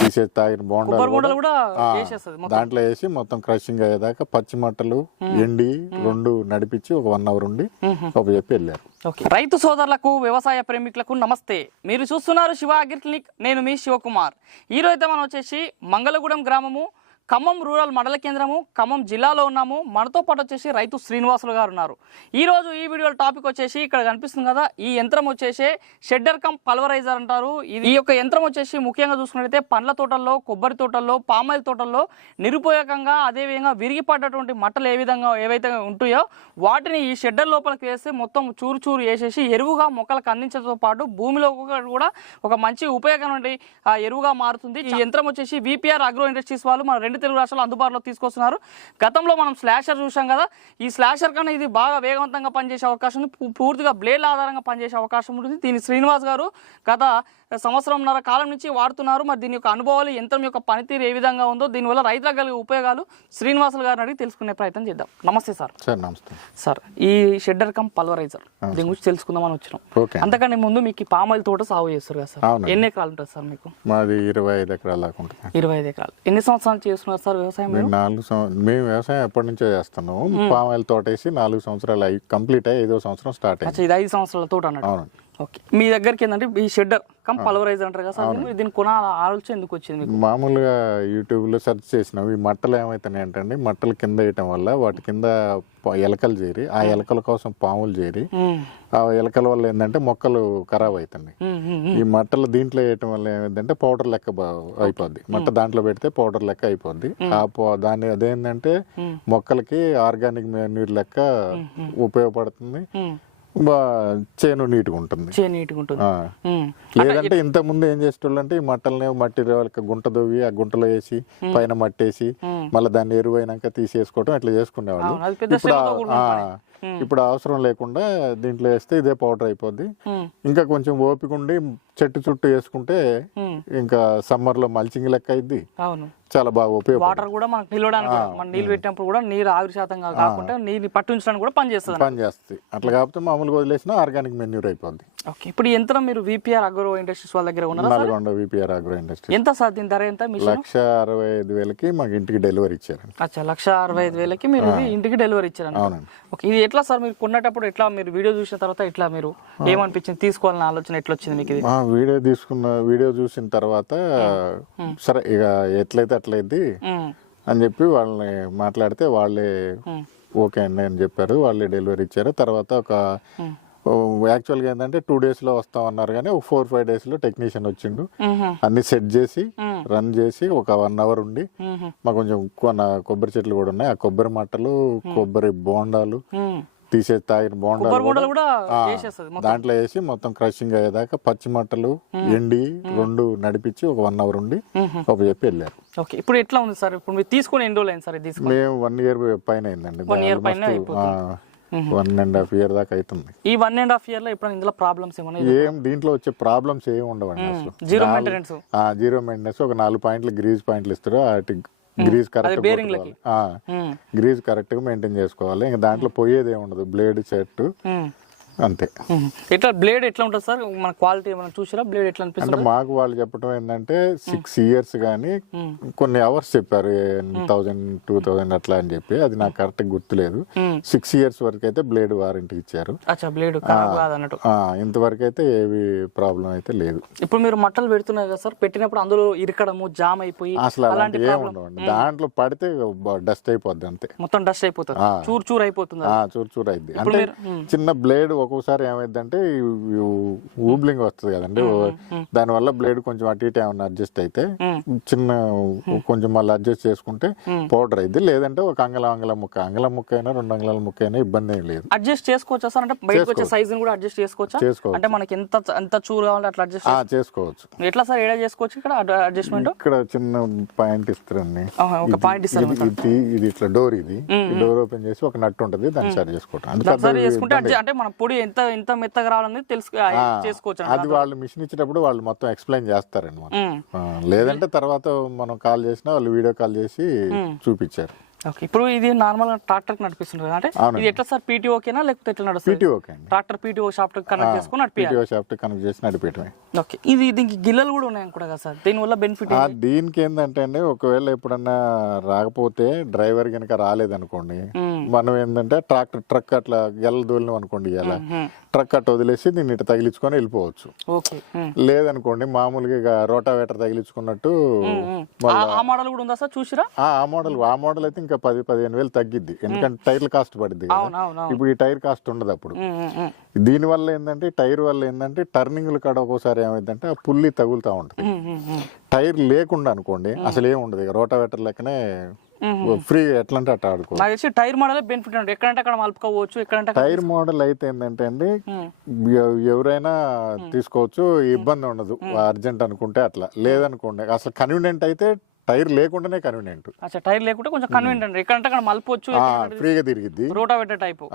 తీసేసి తాగిన బోండాలు కూడా దాంట్లో వేసి మొత్తం క్రషింగ్ అయ్యేదాకా పచ్చి మట్టలు ఎండి రెండు నడిపించి ఒక 1 అవర్ ఉండి ఒక చెప్పి వెళ్ళారు. రైతు సోదరులకు వ్యవసాయ ప్రేమికులకు నమస్తే. మీరు చూస్తున్నారు శివ అగ్రి క్లినిక్. నేను మీ శివకుమార్. ఈ రోజు మనం వచ్చేసి మంగళగూడెం గ్రామము, ఖమ్మం రూరల్ మండల కేంద్రము, ఖమ్మం జిల్లాలో ఉన్నాము. మనతో పాటు వచ్చేసి రైతు శ్రీనివాసులు గారు ఉన్నారు. ఈరోజు ఈ వీడియో టాపిక్ వచ్చేసి ఇక్కడ కనిపిస్తుంది కదా, ఈ యంత్రం వచ్చేసి షెడ్డర్ కమ్ పల్వరైజర్ అంటారు. ఈ యొక్క యంత్రం వచ్చేసి ముఖ్యంగా చూసుకున్నట్లయితే పండ్ల తోటల్లో, కొబ్బరి తోటల్లో, పామాయిల్ తోటల్లో నిరుపయోగంగా అదేవిధంగా విరిగిపడ్డటువంటి మట్టలు ఏవైతే ఉంటాయో వాటిని ఈ షెడ్డర్ లోపలికి వేస్తే మొత్తం చూరు చూరు వేసేసి ఎరువుగా మొక్కలకు అందించడంతో పాటు భూమిలో కూడా ఒక మంచి ఉపయోగం ఎరువుగా మారుతుంది. ఈ యంత్రం వచ్చేసి విపిఆర్ అగ్రో ఇండస్ట్రీస్ వాళ్ళు మన 2 తెలుగు రాష్ట్రాలు అందుబాటులో తీసుకొస్తున్నారు. గతంలో మనం స్లాషర్ చూసాం కదా, ఈ స్లాషర్ కన్నా ఇది బాగా వేగవంతంగా పనిచేసే అవకాశం ఉంది. పూర్తిగా బ్లేడ్ ఆధారంగా పనిచేసే అవకాశం ఉంటుంది. దీని శ్రీనివాస్ గారు గత సంవత్సరంన్నర కాలం నుంచి వాడుతున్నారు. మరి దీని యొక్క అనుభవాలు, యంత్రం యొక్క పనితీరు ఏ విధంగా ఉందో, దీనివల్ల రైతులకు కలిగే ఉపయోగాలు శ్రీనివాసులు గారిని అడిగి తెలుసుకునే ప్రయత్నం చేద్దాం. నమస్తే సార్. నమస్తే సార్. ఈ షెడ్డర్ కమ్ పల్వరైజర్ దీని గురించి తెలుసుకుందామని వచ్చినాం. అంతకంటే ముందు మీకు పామాయిల్ తోట సాగు చేస్తారు కదా సార్, ఎన్ని ఎకరాలు ఉంటుంది సార్ మీకు? మాది 25 ఎకరాలు దాకా ఉంటుంది. 25 ఎకరాలు. ఎన్ని సంవత్సరాలు చేస్తున్నారు సార్ వ్యవసాయం? మేము వ్యవసాయం ఎప్పటి నుంచో చేస్తున్నాము. పామాయిల్ తోట వేసి 4 సంవత్సరాలు కంప్లీట్ అయ్యి 5వ సంవత్సరం స్టార్ట్ అయ్యింది. ఇది 5 సంవత్సరాల తోట అన్నట్టు. ఓకే, మీ దగ్గరికి ఏంటంటే ఈ షెడ్డర్ కమ్ పల్వరైజర్ అంటారు కదా సార్, దీన్ని కొనాల ఆలోచన ఎందుకు వచ్చింది? మామూలుగా యూట్యూబ్ లో సెర్చ్ చేసినాం. ఈ మట్టలు ఏమైతున్నాయి అంటే, మట్టలు కింద వేయటం వల్ల వాటి కింద ఎలకలు చేరి, ఆ ఎలకల కోసం పాములు చేరి, ఆ ఎలకల వల్ల ఏంటంటే మొక్కలు ఖరాబ్ అవుతున్నాయి. ఈ మట్టలు దీంట్లో వేయటం వల్ల ఏమైందంటే పౌడర్ లెక్క అయిపోద్ది. మట్ట దాంట్లో పెడితే పౌడర్ లెక్క అయిపోద్ది. దాని అదేంటంటే మొక్కలకి ఆర్గానిక్ మాన్యూర్ లెక్క ఉపయోగపడుతుంది. చేను నీట్గా ఉంటుంది. లేదంటే ఇంత ముందు ఏం చేసేటోళ్ళు అంటే ఈ మట్టల్ని మట్టి గుంట దొవ్వి ఆ గుంటలో వేసి పైన మట్టేసి మళ్ళీ దాన్ని ఎరువైనాక తీసేసుకోవటం ఇట్లా చేసుకునేవాళ్ళు. ఇప్పుడు అవసరం లేకుండా దీంట్లో వేస్తే ఇదే పౌడర్ అయిపోద్ది. ఇంకా కొంచెం ఓపిక ఉండి చెట్టు చుట్టూ వేసుకుంటే ఇంకా సమ్మర్ లో మల్చింగ్ లెక్క అయింది. చాలా బాగా ఉపయోగం. వాటర్ కూడా మనకు నిలవడానికి, మనం నీళ్ళు పెట్టినప్పుడు కూడా నీరు ఆవిరి శాతం కాకుండా నీరు పట్టించడానికి కూడా పనిచేస్తుంది. అట్లా కాకపోతే మామూలుగా వదిలేసిన ఆర్గానిక్ మెన్యూర్ అయిపోద్ది. ఓకే, ఇప్పుడు యంత్రం మీరు విపిఆర్ అగ్రో ఇండస్ట్రీస్ వాళ్ళ దగ్గర ఉన్నారు. Nalgonda VPR agro industry. ఎంత సార్ దీని ధర ఎంత? 1,65,000కి మాకు ఇంటికి డెలివరీ ఇచ్చారు. 1,65,000కి మీరు ఇంటికి డెలివరీ ఇచ్చారు. ఓకే, ఇది ఎట్లా సార్ మీరు కొన్నప్పుడు ఎట్లా, మీరు వీడియో చూసిన తర్వాత ఎట్లా మీరు ఏమనిపించింది, తీసుకోవాలన్న ఆలోచన ఎట్లా వచ్చింది మీకు? వీడియో చూసిన తర్వాత సరే ఇక ఎట్లయితే అట్లయిద్ది అని చెప్పి వాళ్ళని మాట్లాడితే వాళ్ళే ఓకే అండి అని చెప్పారు. వాళ్ళే డెలివరీ ఇచ్చారు. తర్వాత ఒక యాక్చువల్గా ఏంటంటే 2 days లో వస్తామన్నారు, కానీ ఒక 4-5 days లో టెక్నీషియన్ వచ్చిండు. అన్ని సెట్ చేసి రన్ చేసి ఒక 1 hour ఉండి, మాకు కొంచెం కొబ్బరి చెట్లు కూడా ఉన్నాయి. ఆ కొబ్బరి మట్టలు, కొబ్బరి బోండాలు తీసేసి తాగిన బోండాలు దాంట్లో వేసి మొత్తం క్రషింగ్ అయ్యేదాకా పచ్చి మట్టలు ఎండి రెండు నడిపించి ఒక 1 hour ఉండి ఒక చెప్పి వెళ్ళారు. ఓకే, ఇప్పుడు ఎట్లా ఉంది సార్? ఇప్పుడు మీరు తీసుకుని ఎన్ని రోజులు అయింది సార్? మేము 1 year పైన అయిందండి. 1.5 year దాకా అవుతుంది. ఈ 1.5 year లో ఇప్పుడు ఇందులో ప్రాబ్లమ్స్ ఏమన్నా? దీంట్లో వచ్చే ప్రాబ్లమ్స్ ఏమి ఉండవండి అసలు. Zero maintenance. ఒక 4 పాయింట్లు గ్రీజ్ పాయింట్లు ఇస్తారు. గ్రీజ్ కరెక్ట్ గ్రీజ్ కరెక్ట్ గా మెయింటైన్ చేసుకోవాలి. ఇంకా దాంట్లో పోయేది ఏమి ఉండదు. బ్లేడ్ సెట్ అంతే. ఎట్లా బ్లేడ్ ఎట్లా ఉంటుంది సార్? మన క్వాలిటీ ఏమైనా చూసారా? బ్లేడ్ ఎట్లా అనిపిస్తుంది అంటే మాకు వాళ్ళు చెప్పడం ఏంటంటే 6 years కానీ కొన్ని అవర్స్ చెప్పారు, 1000-2000 అట్లా అని చెప్పి. అది నాకు కరెక్ట్ గుర్తులేదు. 6 years వరకు అయితే బ్లేడ్ వారంటీ ఇచ్చారు. ఇంతవరకు అయితే ఏవి ప్రాబ్లం అయితే లేదు. ఇప్పుడు మీరు మట్టలు పెడుతున్నారు కదా సార్, పెట్టినప్పుడు అందులో ఇరకడము జామ్ అయిపోయి అసలు అలాంటి ఏముండవండి. దాంట్లో పడితే డస్ట్ అయిపోద్ది అంతే. మొత్తం డస్ట్ అయిపోతుంది, చూరు చూరు అయిపోతుంది. చూరు చూరు అయింది. అంటే చిన్న బ్లేడ్ ఒక్కొక్కసారి ఏమైందంటే ఊబ్లింగ్ వస్తుంది కదండి, దానివల్ల బ్లేడ్ కొంచెం అటు ఇటు ఏమన్నా అడ్జస్ట్ అయితే చిన్న కొంచెం మళ్ళీ అడ్జస్ట్ చేసుకుంటే పౌడర్ అయింది. లేదంటే ఒక అంగళం ముక్క అయినా 2 అంగుళాల ముక్క అయినా ఇబ్బంది ఏం లేదు. అడ్జస్ట్ చేసుకోవచ్చా సార్? అంటే బయటకు వచ్చే సైజ్ కూడా అడ్జస్ట్ చేసుకోవచ్చు. అంటే మనకి ఎంత చూరు కావాలంటే అట్లా అడ్జస్ట్ చేసుకోవచ్చు. ఎట్లా సార్ ఏడా చేసుకోవచ్చు ఇక్కడ అడ్జస్ట్మెంట్? ఇక్కడ చిన్న పాయింట్ ఇస్తారండి, ఒక పాయింట్ ఇస్తారు. ఇది ఇట్లా డోర్, ఇది డోర్ ఓపెన్ చేసి ఒక నట్టు ఉంటుంది, దాన్ని సరి చేసుకోవటం. అంటే మన పొడి ఎంత మెత్తగా రావాలని చేసుకోవచ్చు. అది వాళ్ళు మిషన్ ఇచ్చేటప్పుడు వాళ్ళు మొత్తం ఎక్స్ప్లెయిన్ చేస్తారండి. లేదంటే తర్వాత మనం కాల్ చేసినా వాళ్ళు వీడియో కాల్ చేసి చూపించారు. ఓకే, ఇప్పుడు ఇది నార్మల్ ట్రాక్టర్ నడిపిస్తుంది కదా, అంటే అవునండి. ఇది ఎట్లా సార్ పీటీఓకేనా లేకపోతే ఎట్లా నడుస్తుంది? పీటీఓకే అండి. ట్రాక్టర్ పీటీఓ షాఫ్ట్ కనెక్ట్ చేసుకుని నడిపియాలి. పీటీఓ షాఫ్ట్ కనెక్ట్ చేసి నడిపేయటమే. ఓకే, దీనికి గిల్లలు కూడా ఉన్నాయి కూడా కదా సార్, దీనివల్ల బెనిఫిట్ దీనికి ఏంటంటే అండి, ఒకవేళ ఎప్పుడన్నా రాకపోతే డ్రైవర్ కనుక రాలేదనుకోండి, మనం ఏంటంటే ట్రక్ అట్లా గెల్ల దూలినాం అనుకోండి, ఇలా ట్రక్ అట్ట వదిలేసి దీన్ని ఇట్లా తగిలించుకొని వెళ్ళిపోవచ్చు. ఓకే, లేదనుకోండి మామూలుగా ఇక రోటావేటర్ తగిలించుకున్నట్టు ఆ మోడల్ కూడా ఉందా సార్, చూసిరా? ఆ మోడల్ అయితే ఇంకా 10-15 వేలు తగ్గిద్ది, ఎందుకంటే టైర్ల కాస్ట్ పడుద్ది కదా. ఇప్పుడు ఈ టైర్ కాస్ట్ ఉండదు అప్పుడు. దీని వల్ల ఏంటంటే, టైర్ వల్ల ఏంటంటే టర్నింగ్లు కాడ ఒక్కోసారి ఏమైందంటే ఆ పుల్లి తగులుతూ ఉంటుంది. టైర్ లేకుండా అనుకోండి అసలు ఏమి ఉండదు, ఇక రోటావేటర్ లెక్కనే ఫ్రీ ఎట్లా అంటే అట్లా ఆడుకో. నాకు తెలిసి టైర్ మోడల్ బెనిఫిట్ ఉంటుంది, ఎక్కడంటే అక్కడ మలుపుకోవచ్చు, ఎక్కడంటే టైర్ మోడల్ అయితే ఏంటంటే అండి, ఎవరైనా తీసుకోవచ్చు, ఇబ్బంది ఉండదు. అర్జెంట్ అనుకుంటే అట్లా, లేదనుకోండి అసలు కన్వీనియంట్ అయితే టైర్ లేకుండానే కన్వీనియంట్. టైర్ లేకుంటే కొంచెం కన్వీనియంట్ అండి, ఎక్కడంటే అక్కడ మలుపొచ్చు, ఫ్రీగా తిరిగిద్ది. రోటావేటర్ టైపు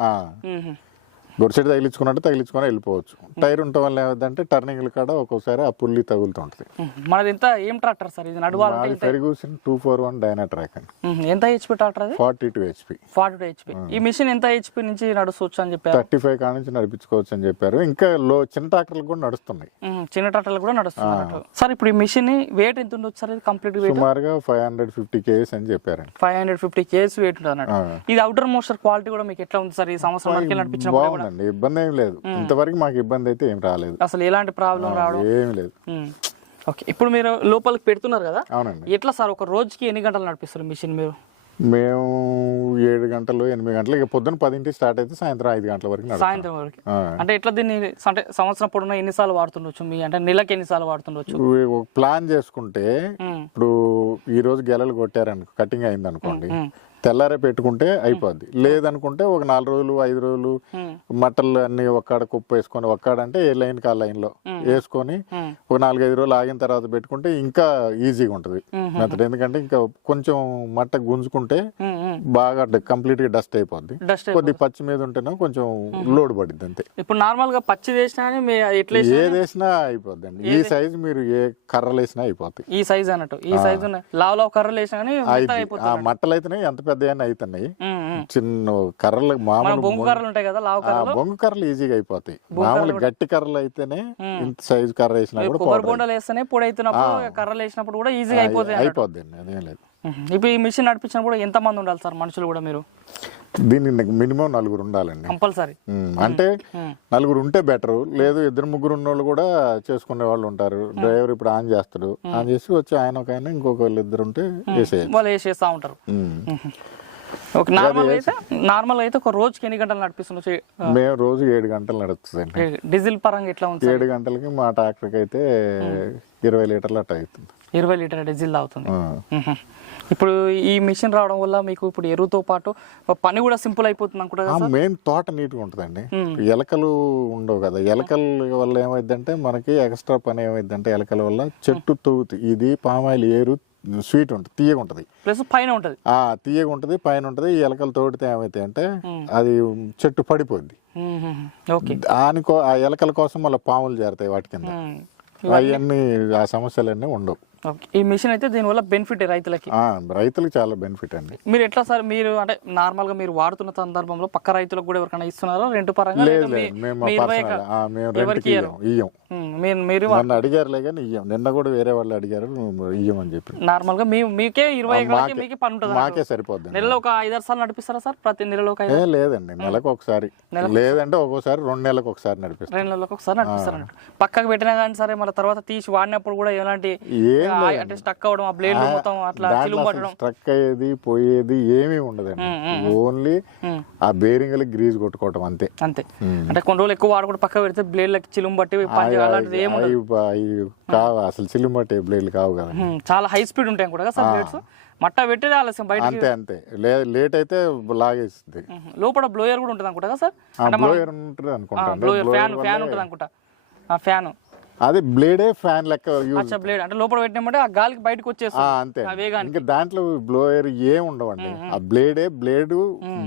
గుడ్ సైడ్ తగిలించుకున్నట్టు తగిలించుకొని వెళ్ళిపోవచ్చు. టైర్ ఉండటం వల్ల ఏమిటంటే టర్నింగ్ల కాడ ఒక్కోసారి ఆ పుల్లి తగులుతుంటది. మనది ఎంత ఏం ట్రాక్టర్ సార్ ఇది నడవాలంటే? ఫెర్గూసన్ 241 డైనాట్రాక్ అండి. ఎంత హెచ్పి ట్రాక్టర్ అది? 42 HP. 42 HP. ఈ మిషన్ ఎంత హెచ్పి నుంచి నడుస్తుంది అని చెప్పారు? 35 కాడ నుంచి నడిపించుకోవచ్చు అని చెప్పారు. ఇంకా చిన్న ట్రాక్టర్లు కూడా నడుస్తున్నాయి, చిన్న ట్రాక్టర్లు కూడా నడుస్తున్నాయి సార్. ఇప్పుడు ఈ మిషన్ వెయిట్ ఎంత ఉండొచ్చు సార్? ఇది కంప్లీట్ వెయిట్ సుమారుగా 550 kgs అని చెప్పారు. 550 kgs వెయిట్ ఉంటుంది అన్నట్టు. ఇది అవుటర్ మోస్టర్ క్వాలిటీ కూడా మీకు ఎట్లా ఉంది సార్? ఈ సంవత్సరం వరకు నడిపించినప్పుడు ఇబ్బంది ఏం లేదు, ఇంతవరకు మాకు ఇబ్బంది అయితే ఏం రాలేదు, అసలు ఎలాంటి ప్రాబ్లం రావడం ఏం లేదు. ఓకే, ఇప్పుడు మీరు లోపలికి పెడుతున్నారు కదా, అవునండి. ఎట్లా సార్ ఒక రోజుకి ఎన్ని గంటలు నడిపిస్తారు మిషన్ మీరు? మేము 7 గంటలు 8 గంటలు, ఇక పొద్దున్న 10 స్టార్ట్ అయితే సాయంత్రం 5 గంటల వరకు. సాయంత్రం వరకు అంటే ఎట్లా దీన్ని అంటే సంవత్సరం పొడవునా ఎన్నిసార్లు వాడుతుండొచ్చు మీ, అంటే నెలకి ఎన్నిసార్లు వాడుతుండొచ్చు? ప్లాన్ చేసుకుంటే ఇప్పుడు ఈ రోజు గెలలు కొట్టారనుకో, కటింగ్ అయింది అనుకోండి, తెల్లారే పెట్టుకుంటే అయిపోద్ది. లేదనుకుంటే ఒక 4 రోజులు 5 రోజులు మట్టలు అన్ని ఒక్కడ కుప్ప వేసుకొని, ఒక్కడంటే ఏ లైన్ కా లైన్ లో వేసుకొని ఒక 4-5 రోజులు ఆగిన తర్వాత పెట్టుకుంటే ఇంకా ఈజీగా ఉంటుంది మెథడ్. ఎందుకంటే ఇంకా కొంచెం మట్ట గుంజుకుంటే బాగా కంప్లీట్ గా డస్ట్ అయిపోద్ది. కొద్ది పచ్చి మీద ఉంటేనే కొంచెం లోడ్ పడిద్ది అంతే. ఇప్పుడు నార్మల్ గా పచ్చి వేసినా ఏది వేసినా అయిపోద్ది అండి. ఈ సైజ్ మీరు ఏ కర్రలు వేసినా అయిపోతాయి. ఈ సైజ్ అన్నట్టు, ఈ సైజు లావ్ కర్రలు వేసినా కానీ మట్టలు అయితేనే ఎంత పెద్ద అవుతున్నాయి. చిన్న కర్రలు మామూలు బొంగు కర్రలు ఉంటాయి కదా, లావు కర్రలు, బొంగు కర్రలు ఈజీగా అయిపోతాయి. మామూలు గట్టి కర్రలు అయితేనే ఇంత సైజు కర్ర వేసినా కూడా కొబ్బరి బొండలు వేస్తేనే పొడి అవుతున్నప్పుడు కర్రలు వేసినప్పుడు కూడా ఈజీగా అయిపోద్ది అండి, అదేం లేదు. ఇప్పుడు ఈ మిషన్ నడిపించినప్పుడు ఎంత మంది ఉండాలి సార్ మనుషులు కూడా? మీరు దీన్ని మినిమం 4 ఉండాలండి కంపల్సరీ. అంటే 4 ఉంటే బెటర్, లేదు 2-3 ఉన్న వాళ్ళు కూడా చేసుకునే వాళ్ళు ఉంటారు. డ్రైవర్ ఇప్పుడు ఆన్ చేస్తాడు, ఆన్ చేసి వచ్చి ఆయన ఒక ఆయన ఇంకొక వాళ్ళు 2 ఉంటే వాళ్ళు వేసేస్తా ఉంటారు. ఓకే, నార్మల్ అయితే ఒక రోజుకి ఎన్ని గంటలు నడిపిస్తున్నాం? మేము రోజు 7 గంటలు నడుస్తుందండి. డీజిల్ పరంగా ఎట్లా ఉంది? 7 గంటలకి మా ట్రాక్టర్కి అయితే 20 లీటర్లు అట్లా అవుతుంది. 20 లీటర్ డీజిల్ అవుతుంది. ఇప్పుడు ఈ మిషన్ రావడం వల్ల మీకు ఇప్పుడు ఎరువుతో పాటు పని కూడా సింపుల్ అయిపోతుంది అనుకుంటా. మెయిన్ తోట నీట్గా ఉంటుందండి. ఎలకలు ఉండవు కదా, ఎలకల వల్ల ఏమైందంటే మనకి ఎక్స్ట్రా పని ఏమైందంటే, ఎలకల వల్ల చెట్టు తవ్వుతుంది. ఇది పామాయిల్ ఏరు స్వీట్ ఉంటుంది, తీయగా ఉంటుంది, ప్లస్ పైన ఉంటుంది, తీయగా ఉంటుంది, పైన ఉంటుంది. ఈ ఎలకలు తోడితే ఏమైతే అంటే అది చెట్టు పడిపోద్ది. ఆ ఎలకల కోసం మళ్ళీ పాములు చేరుతాయి వాటి కింద. అవన్నీ ఆ సమస్యలన్నీ ఉండవు. ఈ మిషన్ అయితే దీనివల్ల బెనిఫిట్ రైతులకి చాలా బెనిఫిట్ అండి. మీరు ఎట్లా సార్, మీరు అంటే నార్మల్ గా మీరు వాడుతున్న సందర్భంలో పక్క రైతులకు కూడా ఎవరికైనా ఇస్తున్నారా రెంట్ పరంగా? అడిగారులే కానీ ఇయ్యం. నిన్న కూడా వేరే వాళ్ళు అడిగారు, ఇయ్యమని చెప్పి. నార్మల్ గా మీకే 20 ఎకరాలకి మీకు పని ఉంటుంది, మాకే సరిపోద్ది. నెలలో ఒక 5-6 సార్లు నడిపిస్తారా సార్? ప్రతి నెలలో లేదండి, నెలకు ఒకసారి, లేదంటే ఒక్కోసారి 2 నెలలకు ఒకసారి నడిపిస్తారు. 2 నెలలకు ఒకసారి నడిపిస్తారు అన్నట్టు. పక్కకు పెట్టినా కానీ సరే మన తర్వాత తీసి వాడినప్పుడు కూడా ఎలాంటి అంటే స్టక్ అవడం, ఆ బ్లేడ్ మొత్తం అట్లా చిలుము పట్టడం, స్ట్రక్ అయ్యేది పోయేది ఏమీ ఉండదండి. ఓన్లీ ఆ బేరింగ్ గ్రీజ్ కొట్టుకోవడం అంతే. అంటే కొన్ని రోజులు ఎక్కువ వాడకుండా పక్క పెడితే బ్లేడ్లకి చిలుము పట్టి అలాంటిది ఏమి కావు, అసలు చిలుము పట్టే బ్లేడ్లు కావు కదా. చాలా హై స్పీడ్ ఉంటాయి కూడా సార్ బ్లేడ్స్. మట్ట పెట్టేది ఆలస్యం బయట అంతే లేట్ అయితే లాగేస్తుంది. లోపల బ్లోయర్ కూడా ఉంటుంది అనుకుంటా సార్? బ్లోయర్ ఉంటుంది అనుకుంటా, ఫ్యాన్ ఉంటుంది అనుకుంటా. ఆ ఫ్యాన్ అదే బ్లేడే ఫ్యాన్ లెక్క యూజ్. అచ్చా బ్లేడ్ అంటే లోపల పెట్టినామంటే ఆ గాలికి బయటకు వచ్చేస్తుంది అంతే, ఆ వేగానికి. ఇంకా దాంట్లో బ్లోయర్ ఏం ఉండవండి. ఆ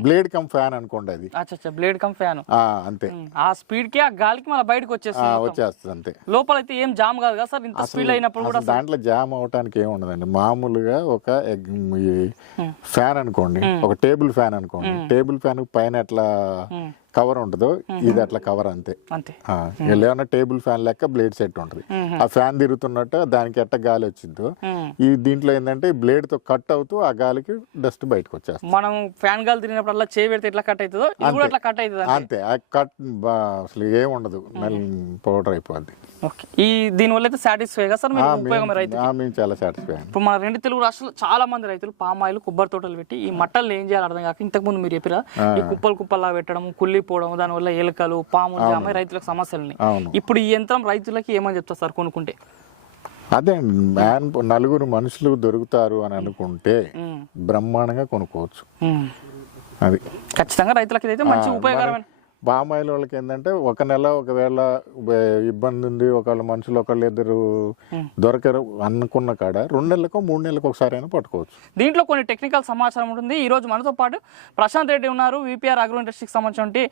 బ్లేడ్ కమ్ ఫ్యాన్ అనుకోండి అది. అచ్చా బ్లేడ్ కమ్ ఫ్యాన్ అంతే, ఆ స్పీడ్ కి ఆ గాలికి మళ్ళీ బయటకు వచ్చేస్తుంది. వచ్చేస్తుంది అంతే. లోపల అయితే ఏం జామ్ కాదు కదా సార్ ఇంత స్పీడ్ అయినప్పుడు కూడా? అసలు దాంట్లో జామ్ అవటానికి ఏం ఉండదండి. మామూలుగా ఒక ఫ్యాన్ అనుకోండి, ఒక టేబుల్ ఫ్యాన్ అనుకోండి, టేబుల్ ఫ్యాన్ పైన ఎట్లా కవర్ ఉంటుందో ఇది అట్లా కవర్ అంతే. ఏమన్నా టేబుల్ ఫ్యాన్ లెక్క బ్లేడ్ సెట్ ఉంటుంది. ఆ ఫ్యాన్ తిరుగుతున్నట్టు దానికి ఎట్ట గాలి వచ్చిందో ఈ దీంట్లో ఏంటంటే బ్లేడ్ తో కట్ అవుతూ ఆ గాలికి డస్ట్ బయటకు వచ్చేస్తుంది. మనం ఫ్యాన్ గాలి తిరిగినప్పుడు అలా చేయి పెడితే ఎట్లా కట్ అవుతుందో ఇది కూడా అట్లా కట్ అవుతుంది అంతే. ఆ కట్ అసలు ఏం ఉండదు, పౌడర్ అయిపోద్ది. ఈ దీని వల్ల అయితే సాటిస్ఫై కదా సార్ మీరు? ఉపయోగం రైతు మేము చాలా సాటిస్ఫై. ఇప్పుడు మన రెండు తెలుగు రాష్ట్రాల్లో చాలా మంది రైతులు పామాయిల్ కొబ్బరి తోటలు పెట్టి ఈ మట్టలు ఏం చేయాలి అర్థం కాక ఇంతకు ముందు మీరు చెప్పిరా ఈ కుప్పల్లా పెట్టడం, కుళ్ళిపోవడం, దానివల్ల ఎలుకలు పాములు జామ రైతులకు సమస్యలని. ఇప్పుడు ఈ యంత్రం రైతులకి ఏమని చెప్తారు సార్ కొనుక్కుంటే? అదే నలుగురు మనుషులు దొరుకుతారు అని అనుకుంటే బ్రహ్మాండంగా కొనుక్కోవచ్చు. అది ఖచ్చితంగా రైతులకి ఇదైతే మంచి ఉపయోగకరమైన. పామాయిల్ వాళ్ళకి ఏంటంటే ఒక నెల ఒకవేళ ఇబ్బంది ఉంది, ఒకవేళ మనుషులు ఒకళ్ళు ఇద్దరు దొరకరు అనుకున్న కాడ 2 నెలలకు 3 నెలలకు ఒకసారి అయినా పట్టుకోవచ్చు. దీంట్లో కొన్ని టెక్నికల్ సమాచారం ఉంటుంది. ఈ రోజు మనతో పాటు ప్రశాంత్ రెడ్డి ఉన్నారు, విపిఆర్ అగ్రో ఇండస్ట్రీకి సంబంధించిన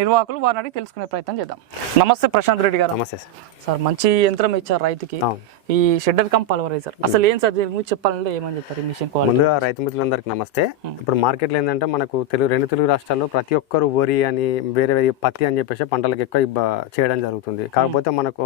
నిర్వాహకులు. వారిని అడిగి తెలుసుకునే ప్రయత్నం చేద్దాం. నమస్తే ప్రశాంత్ రెడ్డి గారు. నమస్తే సార్. మంచి యంత్రం ఇచ్చారు రైతుకి, ఈ షెడ్డర్ కమ్ పల్వరైజర్. అసలు ఏం సార్ దీని గురించి చెప్పాలంటే ఏమని చెప్తారు? మిషన్ ముందుగా రైతు మిత్రులందరికీ నమస్తే. ఇప్పుడు మార్కెట్లో ఏంటంటే మనకు రెండు తెలుగు రాష్ట్రాల్లో ప్రతి ఒక్కరు వరి అని వేరే వేరే పత్తి అని చెప్పేసి పంటలకు ఎక్కువ చేయడం జరుగుతుంది. కాకపోతే మనకు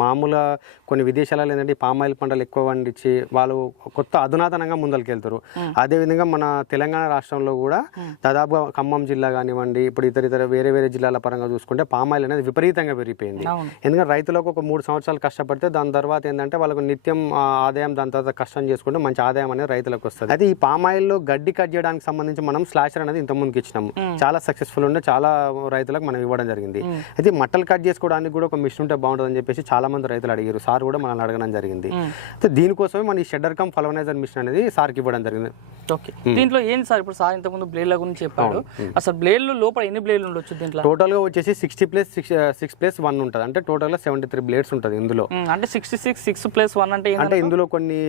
మామూలుగా కొన్ని విదేశాలలో ఏంటంటే పామాయిల్ పంటలు ఎక్కువ పండించి వాళ్ళు కొత్త అధునాతనంగా ముందరికి వెళ్తారు. అదేవిధంగా మన తెలంగాణ రాష్ట్రంలో కూడా దాదాపుగా ఖమ్మం జిల్లా కానివ్వండి, ఇప్పుడు ఇతర వేరే వేరే జిల్లాల పరంగా చూసుకుంటే పామాయిల్ అనేది విపరీతంగా పెరిగిపోయింది. ఎందుకంటే రైతులకు ఒక 3 సంవత్సరాలు కష్టపడితే దాని తర్వాత ఏంటంటే వాళ్ళకు నిత్యం ఆదాయం, దాని తర్వాత కష్టం చేసుకుంటే మంచి ఆదాయం అనేది రైతులకు వస్తుంది. అయితే ఈ పామాయిల్లో గడ్డి కట్ చేయడానికి సంబంధించి మనం స్లాషర్ అనేది ఇంత ముందుకు ఇచ్చినాము. చాలా సక్సెస్ఫుల్ ఉండే చాలా రైతులకు మనం ఇవ్వడం జరిగింది. అయితే మట్టలు కట్ చేసుకోవడానికి కూడా ఒక మిషన్ ఉంటే బాగుంటుంది అని చెప్పేసి చాలా మంది రైతులు అడిగారు. సార్ కూడా మనల్ని అడగడం జరిగింది. అయితే దీనికోసమే మన ఈ షెడ్డర్ కమ్ పల్వనైజర్ మిషన్ అనేది సార్కి ఇవ్వడం జరిగింది. ఓకే, దీంట్లో ఏంటి సార్? ఇప్పుడు సార్ ఇంతకుముందు బ్లేడ్ల గురించి చెప్పాడు. అసలు బ్లేడ్లు లోపల ఎన్ని బ్లేడ్లు ఉండొచ్చు దీంట్లో? టోటల్ గా వచ్చేసి 60+6+1 ఉంటుంది. అంటే టోటల్ గా 73 బ్లేడ్స్ ఉంటుంది ఇందులో. అంటే 66+6+1 అంటే ఇందులో కొన్ని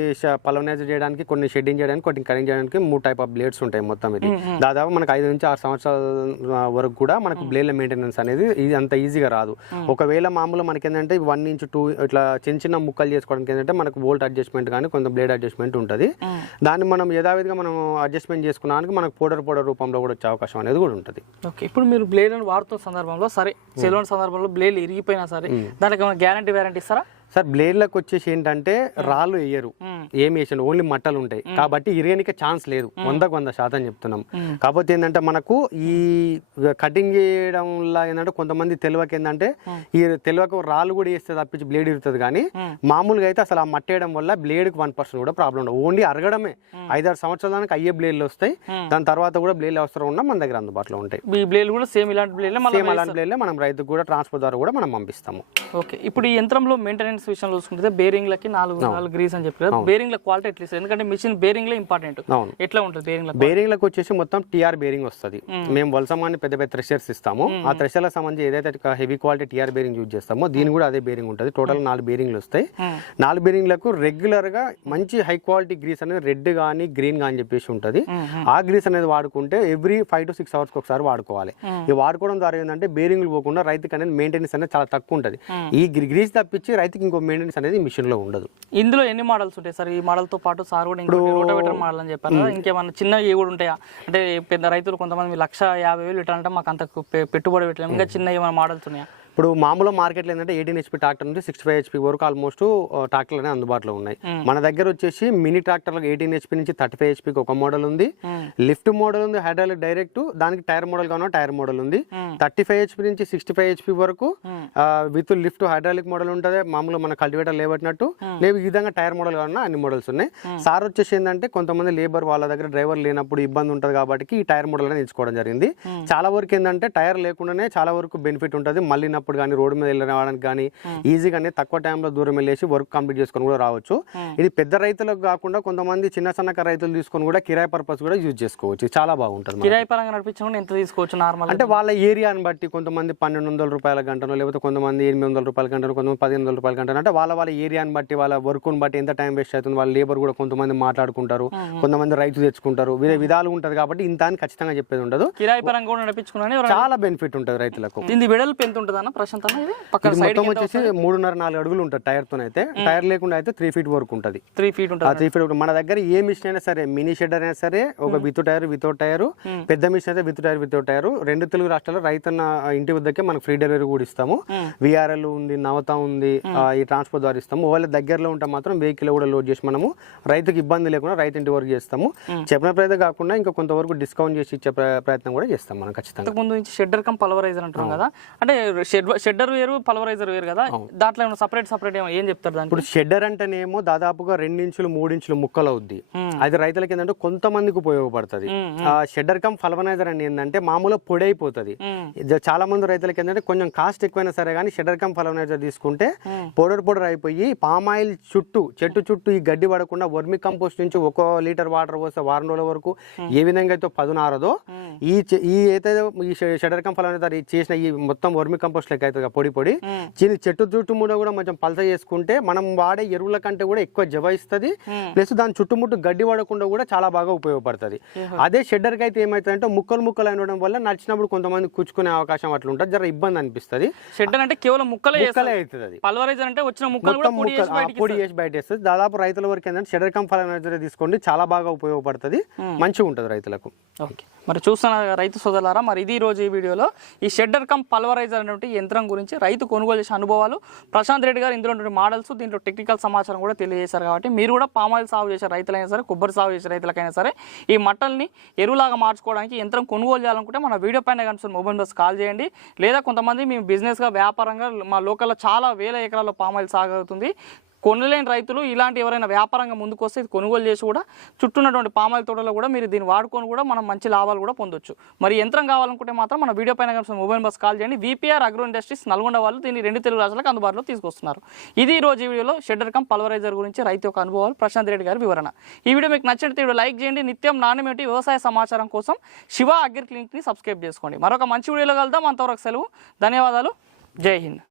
పల్వనైజర్ చేయడానికి, కొన్ని షెడ్డింగ్ చేయడానికి, కొన్ని కటింగ్ చేయడానికి 3 టైప్ ఆఫ్ బ్లేడ్స్ ఉంటాయి మొత్తం. ఇది దాదాపు మనకు 5 నుంచి 6 సంవత్సరాల వరకు కూడా మనకు బ్లేడ్ల మెయింటెనెన్స్ అనేది అంత ఈజీగా రాదు. ఒకవేళ మామూలు మనకి ఏంటంటే 1 నుంచి 2 ఇట్లా చిన్న ముక్కలు చేసుకోవడానికి ఏంటంటే మనకు బోల్ట్ అడ్జస్ట్మెంట్ కానీ కొంత బ్లేడ్ అడ్జస్ట్మెంట్ ఉంటుంది. దాన్ని మనం యథావిధిగా మనం అడ్జస్ట్మెంట్ చేసుకున్నానికి మనకు పౌడర్ రూపంలో కూడా వచ్చే అవకాశం అనేది కూడా ఉంటుంది. ఓకే, ఇప్పుడు మీరు బ్లేడ్ వాడుతున్న సందర్భంలో సరే సెలవుల సందర్భంలో బ్లేడ్ ఇరిగిపోయినా సరే దానికి ఏమైనా గ్యారంటీ వారంటీ ఇస్తారా? సార్ బ్లేడ్లకు వచ్చేసి ఏంటంటే రాళ్ళు వేయరు, ఏమి వేసాడు, ఓన్లీ మట్టలు ఉంటాయి కాబట్టి ఇరగనికి ఛాన్స్ లేదు. 100% చెప్తున్నాం. కాకపోతే ఏంటంటే మనకు ఈ కటింగ్ చేయడం వల్ల ఏంటంటే కొంతమంది తెలియక ఏంటంటే ఈ తెలియక రాళ్ళు కూడా వేస్తే తప్పించి బ్లేడ్ ఇరుగుతుంది. కానీ మామూలుగా అయితే అసలు ఆ మట్టేయడం వల్ల బ్లేడ్కి 1% కూడా ప్రాబ్లం ఉండదు. ఓన్లీ అరగడమే. 5-6 సంవత్సరాలకు అయ్యే బ్లేడ్లు వస్తాయి. దాని తర్వాత కూడా బ్లేడ్లు అవసరం ఉన్నా మన దగ్గర అందుబాటులో ఉంటాయి. ఈ బ్లేడ్ కూడా సేమ్ ఇలాంటి బ్లేడ్లే మనం రైతుకు కూడా ట్రాన్స్పోర్ట్ ద్వారా కూడా మనం పంపిస్తాము. ఓకే, ఇప్పుడు ఈ యంత్రంలో మెయింటెనెన్స్ విషయంలో చూసుకుంటే బేరింగ్లకి 4 గ్రీస్ అని చెప్పారు. బేరింగ్ల క్వాలిటీ ఎట్లా ఇస్తారు? ఎందుకంటే మిషన్ బేరింగ్లే ఇంపార్టెంట్. ఎట్లా ఉంటుంది బేరింగ్లకు వచ్చేసి మొత్తం టీఆర్ బేరింగ్ వస్తుంది. మేము వలసమాన్ని పెద్ద పెద్ద థ్రెషర్స్ ఇస్తాము. ఆ థ్రెషర్లకు సంబంధించి ఏదైతే heavy quality TR bearing use చేస్తామో దీని కూడా అదే బేరింగ్ ఉంటుంది. టోటల్ 4 బేరింగ్లు వస్తాయి. 4 బేరింగ్లకు రెగ్యులర్ గా మంచి హై క్వాలిటీ గ్రీస్ అనేది రెడ్ కానీ గ్రీన్ కానీ చెప్పేసి ఉంటుంది. ఆ గ్రీస్ అనేది వాడుకుంటే ఎవ్రీ 5 to 6 hours ఒకసారి వాడుకోవాలి. ఈ వాడుకోవడం ద్వారా ఏంటంటే బేరింగ్లు పోకుండా రైతుకి అనేది మెయింటెనెన్స్ అనేది చాలా తక్కువ ఉంటుంది. ఈ గ్రీస్ తప్పించి రైతుకి ఇంకో మెయింటెనెన్స్ అనేది మిషన్ లో ఉండదు. ఇందులో ఎన్ని మోడల్స్ ఉంటాయి సార్? ఈ మోడల్ తో పాటు సార్ కూడా రోటావేటర్ మోడల్ అని చెప్పారు. ఇంకేమన్నా చిన్నవి కూడా ఉంటాయా? అంటే పెద్ద రైతులు కొంతమంది 1,50,000 పెట్టాలంటే మాకు అంత పెట్టుబడి పెట్టలేము, ఇంకా చిన్న ఏమైనా మోడల్స్ ఉన్నాయా? ఇప్పుడు మామూలు మార్కెట్లో ఏంటంటే 18 HP ట్రాక్టర్ నుంచి 65 HP వరకు ఆల్మోస్ట్ ట్రాక్టర్లు అనేవి అందుబాటులో ఉన్నాయి. మన దగ్గర వచ్చేసి మినీ ట్రాక్టర్లకు 18 HP నుంచి 35 HP ఒక మోడల్ ఉంది. లిఫ్ట్ మోడల్ ఉంది, హైడ్రాలిక్ డైరెక్ట్, దానికి టైర్ మోడల్ కావాలి టైర్ మోడల్ ఉంది. 35 HP నుంచి 65 HP వరకు విత్ లిఫ్ట్ హైడ్రాలిక్ మోడల్ ఉంటుంది. మామూలుగా మన కల్టివేటర్ లేబట్టినట్టు లేదు. ఈ విధంగా టైర్ మోడల్ కావాలన్నా అన్ని మోడల్స్ ఉన్నాయి. సార్ వచ్చేసి ఏంటంటే కొంతమంది లేబర్ వాళ్ళ దగ్గర డ్రైవర్ లేనప్పుడు ఇబ్బంది ఉంటుంది కాబట్టి ఈ టైర్ మోడల్ అనేది ఎంచుకోవడం జరిగింది. చాలా వరకు ఏంటంటే టైర్ లేకుండానే చాలా వరకు బెనిఫిట్ ఉంటుంది. మళ్ళీ వెళ్ళేటప్పుడు కానీ రోడ్డు మీద వెళ్ళడానికి కానీ ఈజీగానే తక్కువ టైంలో దూరం వెళ్ళేసి వర్క్ కంప్లీట్ చేసుకొని కూడా రావచ్చు. ఇది పెద్ద రైతులకు కాకుండా కొంతమంది చిన్న సన్నకారు రైతులు తీసుకొని కూడా కిరాయి పర్పస్ కూడా యూజ్ చేసుకోవచ్చు. చాలా బాగుంటుంది. కిరాయి పరంగా నడిపించకుండా ఎంత తీసుకోవచ్చు నార్మల్ అంటే వాళ్ళ ఏరియాని బట్టి కొంతమంది 1200 రూపాయల గంటను, లేకపోతే కొంతమంది 800 రూపాయల గంటను, కొంతమంది 1500 రూపాయల గంటను. అంటే వాళ్ళ ఏరియాని బట్టి వాళ్ళ వర్క్ని బట్టి ఎంత టైం వేస్ట్ అవుతుంది, వాళ్ళ లేబర్ కూడా కొంతమంది మాట్లాడుకుంటారు, కొంతమంది రైతు తెచ్చుకుంటారు, వివిధ విధాలు ఉంటుంది. కాబట్టి ఇంత అని ఖచ్చితంగా చెప్పేది ఉండదు. కిరాయి పరంగా కూడా నడిపించుకున్నా చాలా బెనిఫిట్ ఉంటుంది రైతులకు. దీని వెడల్పు ఎంత ఉంటుంది అన్న ప్రశాంత్ అన్న? ఇది పక్కన సైడ్ మొత్తం వచ్చేసి 3.5-4 అడుగులు ఉంటుంది టైర్ తో. అయితే టైర్ లేకుండా అయితే 3 ఫీట్ వరకు ఉంటుంది. 3 ఫీట్ ఉంటుంది. 3 ఫీట్. మన దగ్గర ఏ మిషన్ అయినా సరే, మినీ షెడర్ అయినా సరే, ఒక విత్ టైర్ వితౌట్ టైర్, పెద్ద మిషన్ అయితే with tyre without tyre, 2 Telugu రాష్ట్రాల్లో రైతన్న ఇంటి వద్దకే మనకు ఫ్రీ డెలివరీ కూడా ఇస్తాము. విఆర్ఎల్ ఉంది, నవత ఉంది, ఈ ట్రాన్స్పోర్ట్ ద్వారా ఇస్తాము. ఒకవేళ దగ్గరలో ఉంటే మాత్రం వెహికల్ కూడా లోడ్ చేసి మనము రైతుకి ఇబ్బంది లేకుండా రైతు ఇంటి వరకు చేస్తాము. చెప్పిన ప్రయత్నం కాకుండా ఇంకా కొంతవరకు డిస్కౌంట్ చేసి ఇచ్చే ప్రయత్నం కూడా చేస్తాం మనం ఖచ్చితంగా. ముందు నుంచి షెడ్డర్ కమ్ పల్వరైజర్ అంటాం కదా, అంటే షెడ్డర్ వేరు పల్వరైజర్ వేరు కదా, దాంట్లో ఏమైనా సపరేట్ ఏం చెప్తారు దాన్ని? ఇప్పుడు షెడ్డర్ అంటేనేమో దాదాపుగా 2 ఇంచులు 3 ఇంచులు ముక్కలు అవుద్ది. అది రైతులకి ఏంటంటే కొంతమందికి ఉపయోగపడుతుంది. షెడ్డర్ కమ్ పల్వరైజర్ అని ఏంటంటే మామూలుగా పొడి అయిపోతుంది. చాలా మంది రైతులకి ఏంటంటే కొంచెం కాస్ట్ ఎక్కువైనా సరే కానీ షెడ్డర్ కమ్ పల్వరైజర్ తీసుకుంటే పౌడర్ అయిపోయి పామాయిల్ చెట్టు చుట్టూ ఈ గడ్డి పడకుండా వర్మి కంపోస్ట్ నుంచి 1 లీటర్ వాటర్ పోస్తే వారం రోజుల వరకు ఏ విధంగా అయితే పదునారదో ఈ ఏదైతే ఈ షెడ్డర్ కమ్ పల్వరైజర్ చేసిన ఈ మొత్తం వర్మి కంపోస్ట్ లెక్క అవుతుంది పొడి చెట్టు చుట్టుముట్ట కూడా కొంచెం పలస చేసుకుంటే మనం వాడే ఎరువుల కంటే కూడా ఎక్కువ జవాయిస్తుంది. ప్లస్ దాని చుట్టుముట్టు గడ్డి పడకుండా కూడా చాలా బాగా ఉపయోగపడుతుంది. అదే షెడ్డర్కి అయితే ఏమైతుందంటే ముక్కలు అయినడం వల్ల నడిచినప్పుడు కొంతమంది కుచ్చుకునే అవకాశం అట్లా ఉంటుంది, జర ఇబ్బంది అనిపిస్తుంది. షెడ్డర్ అంటే కేవలం ముక్కలే అవుతుంది. అది పల్వరైజర్ అంటే వచ్చిన ముక్కలు పొడి చేసి బయట వేస్తుంది. దాదాపు రైతుల వరకు ఏంటంటే షెడ్డర్ కమ్ పల్వరైజర్ తీసుకోండి, చాలా బాగా ఉపయోగపడుతుంది, మంచిగా ఉంటుంది రైతులకు. ఓకే, మరి చూస్తున్న రైతు సోదరులారా, మరి ఇది రోజు ఈ వీడియోలో ఈ షెడ్డర్ కమ్ పల్వరైజర్ అనేటువంటి యంత్రం గురించి రైతు కొనుగోలు చేసే అనుభవాలు ప్రశాంత్ రెడ్డి గారు ఇందులో మోడల్స్, దీంట్లో టెక్నికల్ సమాచారం కూడా తెలియజేశారు. కాబట్టి మీరు కూడా పామాయిల్ సాగు చేసే రైతులైనా సరే, కొబ్బరి సాగు చేసే రైతులకైనా సరే ఈ మట్టల్ని ఎరువులాగా మార్చుకోవడానికి యంత్రం కొనుగోలు చేయాలనుకుంటే మన వీడియో పైన కనిపిస్తున్న మొబైల్ బస్ కాల్ చేయండి. లేదా కొంతమంది మేము బిజినెస్గా వ్యాపారంగా మా లోకల్లో చాలా వేల ఎకరాల్లో పామాయిల్ సాగు అవుతుంది, కొనలేని రైతులు ఇలాంటి ఎవరైనా వ్యాపారంగా ముందుకు వస్తే ఇది కొనుగోలు చేసి కూడా చుట్టూన్నటువంటి పామాయిల్ తోటలో కూడా మీరు దీన్ని వాడుకొని కూడా మనం మంచి లాభాలు కూడా పొందొచ్చు. మరి యంత్రం కావాలనుకుంటే మాత్రం మన వీడియో పైన కనిపిస్తున్న మొబైల్ బస్ కాల్ చేయండి. వీపీఆర్ అగ్రో ఇండస్ట్రీస్ నల్గొండ వాళ్ళు దీన్ని 2 తెలుగు రాష్ట్రాలకు అందుబాటులో తీసుకొస్తున్నారు. ఇది ఈ రోజు ఈ వీడియోలో షెడ్డర్ కమ్ పల్వరైజర్ గురించి రైతు యొక్క అనుభవాలు ప్రశాంత్ రెడ్డి గారి వివరణ. ఈ వీడియో మీకు నచ్చినట్లయితే వీడియో లైక్ చేయండి. నిత్యం నాణ్యమైన వ్యవసాయ సమాచారం కోసం శివ అగ్రి క్లినిక్ని సబ్స్క్రైబ్ చేసుకోండి. మరొక మంచి వీడియోలో కలుద్దాం. అంతవరకు సెలవు. ధన్యవాదాలు. జై హింద్.